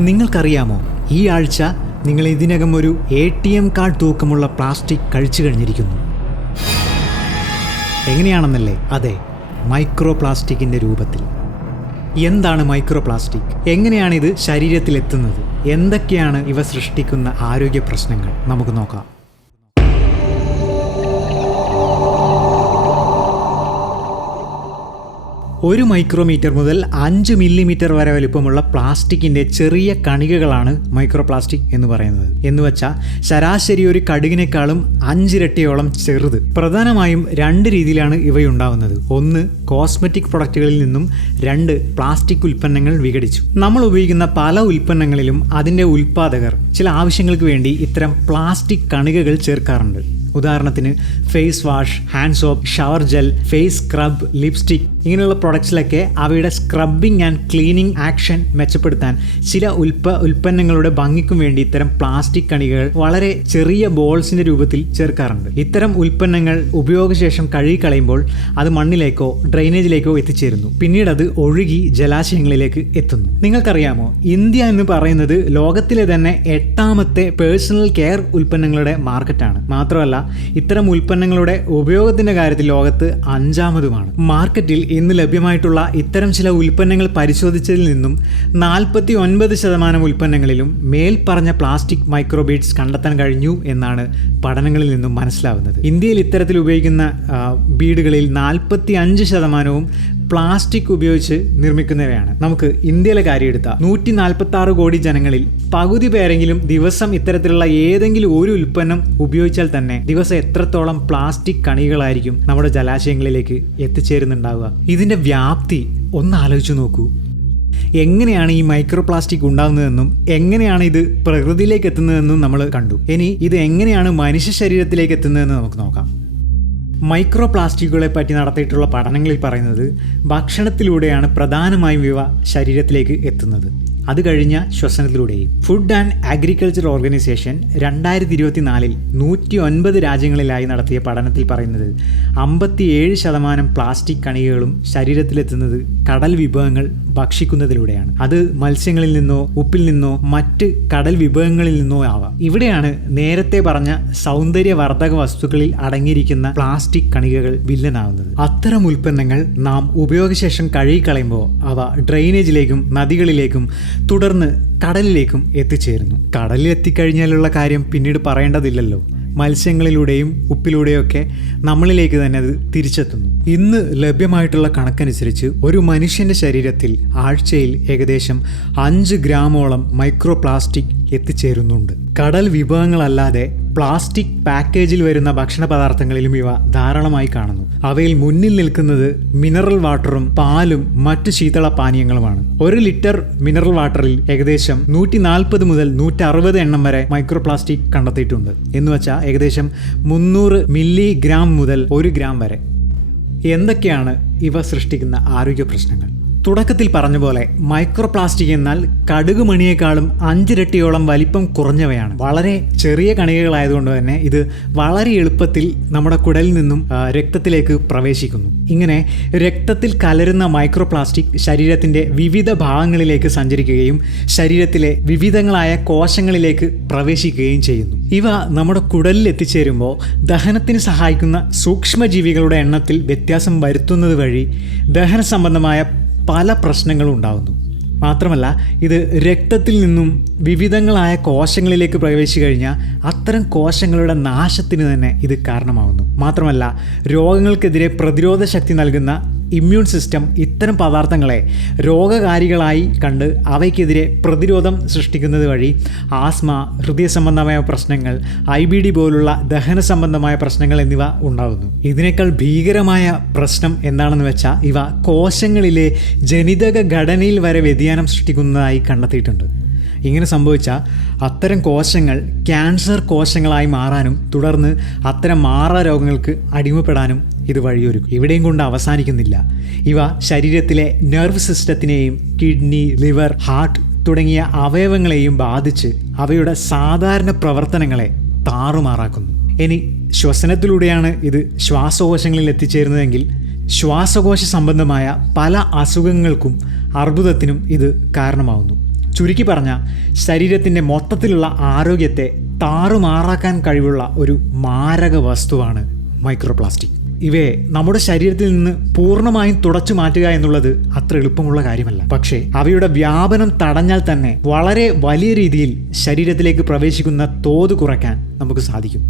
നിങ്ങൾക്കറിയാമോ? ഈ ആഴ്ച നിങ്ങൾ ഇതിനകം ഒരു എ ടി എം കാർഡ് തൂക്കമുള്ള പ്ലാസ്റ്റിക് കഴിച്ചു കഴിഞ്ഞിരിക്കുന്നു. എങ്ങനെയാണെന്നല്ലേ? അതെ മൈക്രോ പ്ലാസ്റ്റിക്കിന്റെ രൂപത്തിൽ. എന്താണ് മൈക്രോ പ്ലാസ്റ്റിക് എങ്ങനെയാണ് ഇത് ശരീരത്തിൽ എത്തുന്നത് എന്തൊക്കെയാണ് ഇവ സൃഷ്ടിക്കുന്ന ആരോഗ്യ പ്രശ്നങ്ങൾ? നമുക്ക് നോക്കാം. ഒരു മൈക്രോമീറ്റർ മുതൽ അഞ്ച് മില്ലിമീറ്റർ വരെ വലിപ്പമുള്ള പ്ലാസ്റ്റിക്കിന്റെ ചെറിയ കണികകളാണ് മൈക്രോ പ്ലാസ്റ്റിക് എന്ന് പറയുന്നത്. എന്ന് വെച്ചാൽ ശരാശരി ഒരു കടുകിനേക്കാളും അഞ്ചിരട്ടിയോളം ചെറുത്. പ്രധാനമായും രണ്ട് രീതിയിലാണ് ഇവയുണ്ടാവുന്നത്. ഒന്ന് കോസ്മെറ്റിക് പ്രൊഡക്റ്റുകളിൽ നിന്നും രണ്ട് പ്ലാസ്റ്റിക് ഉൽപ്പന്നങ്ങൾ വിഘടിച്ചു. നമ്മൾ ഉപയോഗിക്കുന്ന പല ഉൽപ്പന്നങ്ങളിലും അതിന്റെ ഉൽപ്പാദകർ ചില ആവശ്യങ്ങൾക്ക് വേണ്ടി ഇത്തരം പ്ലാസ്റ്റിക് കണികകൾ ചേർക്കാറുണ്ട്. ഉദാഹരണത്തിന് face wash hand soap shower gel face scrub lipstick ഇങ്ങനെയുള്ള പ്രൊഡക്ട്സിലൊക്കെ അവയുടെ സ്ക്രബിംഗ് ആൻഡ് ക്ലീനിങ് ആക്ഷൻ മെച്ചപ്പെടുത്താൻ ചില ഉൽപ്പ ഉൽപ്പന്നങ്ങളുടെ ഭംഗിക്കും വേണ്ടി ഇത്തരം പ്ലാസ്റ്റിക് കണികൾ വളരെ ചെറിയ ബോൾസിന്റെ രൂപത്തിൽ ചേർക്കാറുണ്ട്. ഇത്തരം ഉൽപ്പന്നങ്ങൾ ഉപയോഗശേഷം കഴുകിക്കളയുമ്പോൾ അത് മണ്ണിലേക്കോ ഡ്രെയിനേജിലേക്കോ എത്തിച്ചേരുന്നു. പിന്നീട് അത് ഒഴുകി ജലാശയങ്ങളിലേക്ക് എത്തുന്നു. നിങ്ങൾക്കറിയാമോ? ഇന്ത്യ എന്ന് പറയുന്നത് ലോകത്തിലെ തന്നെ എട്ടാമത്തെ പേഴ്സണൽ കെയർ ഉൽപ്പന്നങ്ങളുടെ മാർക്കറ്റാണ് മാത്രമല്ല ഇത്തരം ഉൽപ്പന്നങ്ങളുടെ ഉപയോഗത്തിന്റെ കാര്യത്തിൽ ലോകത്ത് അഞ്ചാമതുമാണ്. മാർക്കറ്റിൽ ഇന്ന് ലഭ്യമായിട്ടുള്ള ഇത്തരം ചില ഉൽപ്പന്നങ്ങൾ പരിശോധിച്ചതിൽ നിന്നും നാൽപ്പത്തി ഒൻപത് ശതമാനം ഉൽപ്പന്നങ്ങളിലും മേൽപ്പറഞ്ഞ പ്ലാസ്റ്റിക് മൈക്രോബീഡ്സ് കണ്ടെത്താൻ കഴിഞ്ഞു എന്നാണ് പഠനങ്ങളിൽ നിന്നും മനസ്സിലാവുന്നത്. ഇന്ത്യയിൽ ഇത്തരത്തിൽ ഉപയോഗിക്കുന്ന ബീഡുകളിൽ നാൽപ്പത്തി അഞ്ച് ശതമാനവും പ്ലാസ്റ്റിക് ഉപയോഗിച്ച് നിർമ്മിക്കുന്നവയാണ്. നമുക്ക് ഇന്ത്യയിലെ കാര്യം എടുത്താൽ നൂറ്റി നാൽപ്പത്തി ആറ് കോടി ജനങ്ങളിൽ പകുതി പേരെങ്കിലും ദിവസം ഇത്തരത്തിലുള്ള ഏതെങ്കിലും ഒരു ഉൽപ്പന്നം ഉപയോഗിച്ചാൽ തന്നെ ദിവസം എത്രത്തോളം പ്ലാസ്റ്റിക് കണികളായിരിക്കും നമ്മുടെ ജലാശയങ്ങളിലേക്ക് എത്തിച്ചേരുന്നുണ്ടാവുക. ഇതിന്റെ വ്യാപ്തി ഒന്ന് ആലോചിച്ചു നോക്കൂ. എങ്ങനെയാണ് ഈ മൈക്രോ പ്ലാസ്റ്റിക് ഉണ്ടാകുന്നതെന്നും എങ്ങനെയാണ് ഇത് പ്രകൃതിയിലേക്ക് എത്തുന്നതെന്നും നമ്മൾ കണ്ടു. ഇനി ഇത് എങ്ങനെയാണ് മനുഷ്യ ശരീരത്തിലേക്ക് എത്തുന്നതെന്ന് നമുക്ക് നോക്കാം. മൈക്രോ പ്ലാസ്റ്റിക്കുകളെ പറ്റി നടത്തിയിട്ടുള്ള പഠനങ്ങളിൽ പറയുന്നത് ഭക്ഷണത്തിലൂടെയാണ് പ്രധാനമായും ഇവ ശരീരത്തിലേക്ക് എത്തുന്നത്. അത് കഴിഞ്ഞ ശ്വസനത്തിലൂടെയും. ഫുഡ് ആൻഡ് അഗ്രികൾച്ചർ ഓർഗനൈസേഷൻ രണ്ടായിരത്തി ഇരുപത്തിനാലിൽ നൂറ്റി ഒൻപത് രാജ്യങ്ങളിലായി നടത്തിയ പഠനത്തിൽ പറയുന്നത് അമ്പത്തിയേഴ് ശതമാനം പ്ലാസ്റ്റിക് കണികകളും ശരീരത്തിലെത്തുന്നത് കടൽ വിഭവങ്ങൾ ഭക്ഷിക്കുന്നതിലൂടെയാണ്. അത് മത്സ്യങ്ങളിൽ നിന്നോ ഉപ്പിൽ നിന്നോ മറ്റ് കടൽ വിഭവങ്ങളിൽ നിന്നോ ആവാം. ഇവിടെയാണ് നേരത്തെ പറഞ്ഞ സൗന്ദര്യവർദ്ധക വസ്തുക്കളിൽ അടങ്ങിയിരിക്കുന്ന പ്ലാസ്റ്റിക് കണികകൾ വില്ലനാവുന്നത്. അത്തരം ഉൽപ്പന്നങ്ങൾ നാം ഉപയോഗശേഷം കഴുകിക്കളയുമ്പോൾ അവ ഡ്രെയിനേജിലേക്കും നദികളിലേക്കും തുടർന്ന് കടലിലേക്കും എത്തിച്ചേരുന്നു. കടലിൽ എത്തിക്കഴിഞ്ഞാലുള്ള കാര്യം പിന്നീട് പറയേണ്ടതില്ലല്ലോ. മത്സ്യങ്ങളിലൂടെയും ഉപ്പിലൂടെയൊക്കെ നമ്മളിലേക്ക് തന്നെ അത് തിരിച്ചെത്തുന്നു. ഇന്ന് ലഭ്യമായിട്ടുള്ള കണക്കനുസരിച്ച് ഒരു മനുഷ്യന്റെ ശരീരത്തിൽ ആഴ്ചയിൽ ഏകദേശം അഞ്ച് ഗ്രാമോളം മൈക്രോ പ്ലാസ്റ്റിക് എത്തിച്ചേരുന്നുണ്ട്. കടൽ വിഭവങ്ങളല്ലാതെ പ്ലാസ്റ്റിക് പാക്കേജിൽ വരുന്ന ഭക്ഷണ പദാർത്ഥങ്ങളിലും ഇവ ധാരാളമായി കാണുന്നു. അവയിൽ മുന്നിൽ നിൽക്കുന്നത് മിനറൽ വാട്ടറും പാലും മറ്റ് ശീതള പാനീയങ്ങളുമാണ്. ഒരു ലിറ്റർ മിനറൽ വാട്ടറിൽ ഏകദേശം നൂറ്റി നാൽപ്പത് മുതൽ നൂറ്റി അറുപത് എണ്ണം വരെ മൈക്രോ പ്ലാസ്റ്റിക് കണ്ടെത്തിയിട്ടുണ്ട്. എന്ന് വെച്ചാൽ ഏകദേശം മുന്നൂറ് മില്ലി ഗ്രാം മുതൽ ഒരു ഗ്രാം വരെ. എന്തൊക്കെയാണ് ഇവ സൃഷ്ടിക്കുന്ന ആരോഗ്യ പ്രശ്നങ്ങൾ? തുടക്കത്തിൽ പറഞ്ഞ പോലെ മൈക്രോ പ്ലാസ്റ്റിക് എന്നാൽ കടുക് മണിയേക്കാളും അഞ്ചിരട്ടിയോളം വലിപ്പം കുറഞ്ഞവയാണ്. വളരെ ചെറിയ കണികകളായതുകൊണ്ട് തന്നെ ഇത് വളരെ എളുപ്പത്തിൽ നമ്മുടെ കുടലിൽ നിന്നും രക്തത്തിലേക്ക് പ്രവേശിക്കുന്നു. ഇങ്ങനെ രക്തത്തിൽ കലരുന്ന മൈക്രോ പ്ലാസ്റ്റിക് ശരീരത്തിന്റെ വിവിധ ഭാഗങ്ങളിലേക്ക് സഞ്ചരിക്കുകയും ശരീരത്തിലെ വിവിധങ്ങളായ കോശങ്ങളിലേക്ക് പ്രവേശിക്കുകയും ചെയ്യുന്നു. ഇവ നമ്മുടെ കുടലിൽ എത്തിച്ചേരുമ്പോൾ ദഹനത്തിന് സഹായിക്കുന്ന സൂക്ഷ്മജീവികളുടെ എണ്ണത്തിൽ വ്യത്യാസം വരുത്തുന്നത് വഴി ദഹന സംബന്ധമായ പല പ്രശ്നങ്ങളും ഉണ്ടാകുന്നു മാത്രമല്ല ഇത് രക്തത്തിൽ നിന്നും വിവിധങ്ങളായ കോശങ്ങളിലേക്ക് പ്രവേശിച്ചു കഴിഞ്ഞാൽ അത്തരം കോശങ്ങളുടെ നാശത്തിന് തന്നെ ഇത് കാരണമാകുന്നു മാത്രമല്ല രോഗങ്ങൾക്കെതിരെ പ്രതിരോധ ശക്തി നൽകുന്ന ഇമ്മ്യൂൺ സിസ്റ്റം ഇത്തരം പദാർത്ഥങ്ങളെ രോഗകാരികളായി കണ്ട് അവയ്ക്കെതിരെ പ്രതിരോധം സൃഷ്ടിക്കുന്നത് വഴി ആസ്മ ഹൃദയ സംബന്ധമായ പ്രശ്നങ്ങൾ ഐ ബി ഡി പോലുള്ള ദഹന സംബന്ധമായ പ്രശ്നങ്ങൾ എന്നിവ ഉണ്ടാകുന്നു. ഇതിനേക്കാൾ ഭീകരമായ പ്രശ്നം എന്താണെന്ന് വെച്ചാൽ ഇവ കോശങ്ങളിലെ ജനിതക ഘടനയിൽ വരെ വ്യതിയാനം സൃഷ്ടിക്കുന്നതായി കണ്ടെത്തിയിട്ടുണ്ട്. ഇങ്ങനെ സംഭവിച്ചാൽ അത്തരം കോശങ്ങൾ ക്യാൻസർ കോശങ്ങളായി മാറാനും തുടർന്ന് അത്തരം മാറാ രോഗങ്ങൾക്ക് അടിമപ്പെടാനും ഇത് വഴിയൊരുക്കും. ഇവിടെയും കൊണ്ട് അവസാനിക്കുന്നില്ല. ഇവ ശരീരത്തിലെ നെർവ് സിസ്റ്റത്തിനെയും കിഡ്നി ലിവർ ഹാർട്ട് തുടങ്ങിയ അവയവങ്ങളെയും ബാധിച്ച് അവയുടെ സാധാരണ പ്രവർത്തനങ്ങളെ താറുമാറാക്കുന്നു. ഇനി ശ്വസനത്തിലൂടെയാണ് ഇത് ശ്വാസകോശങ്ങളിൽ എത്തിച്ചേരുന്നതെങ്കിൽ ശ്വാസകോശ സംബന്ധമായ പല അസുഖങ്ങൾക്കും അർബുദത്തിനും ഇത് കാരണമാവുന്നു. ചുരുക്കി പറഞ്ഞ ശരീരത്തിന്റെ മൊത്തത്തിലുള്ള ആരോഗ്യത്തെ താറുമാറാക്കാൻ കഴിവുള്ള ഒരു മാരക വസ്തുവാണ് മൈക്രോപ്ലാസ്റ്റിക്. ഇവയെ നമ്മുടെ ശരീരത്തിൽ നിന്ന് പൂർണമായും തുടച്ചു മാറ്റുക എന്നുള്ളത് അത്ര എളുപ്പമുള്ള കാര്യമല്ല. പക്ഷേ അവയുടെ വ്യാപനം തടഞ്ഞാൽ തന്നെ വളരെ വലിയ രീതിയിൽ ശരീരത്തിലേക്ക് പ്രവേശിക്കുന്ന തോത് കുറയ്ക്കാൻ നമുക്ക് സാധിക്കും.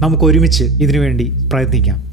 നമുക്ക് ഒരുമിച്ച് ഇതിനുവേണ്ടി പ്രയത്നിക്കാം.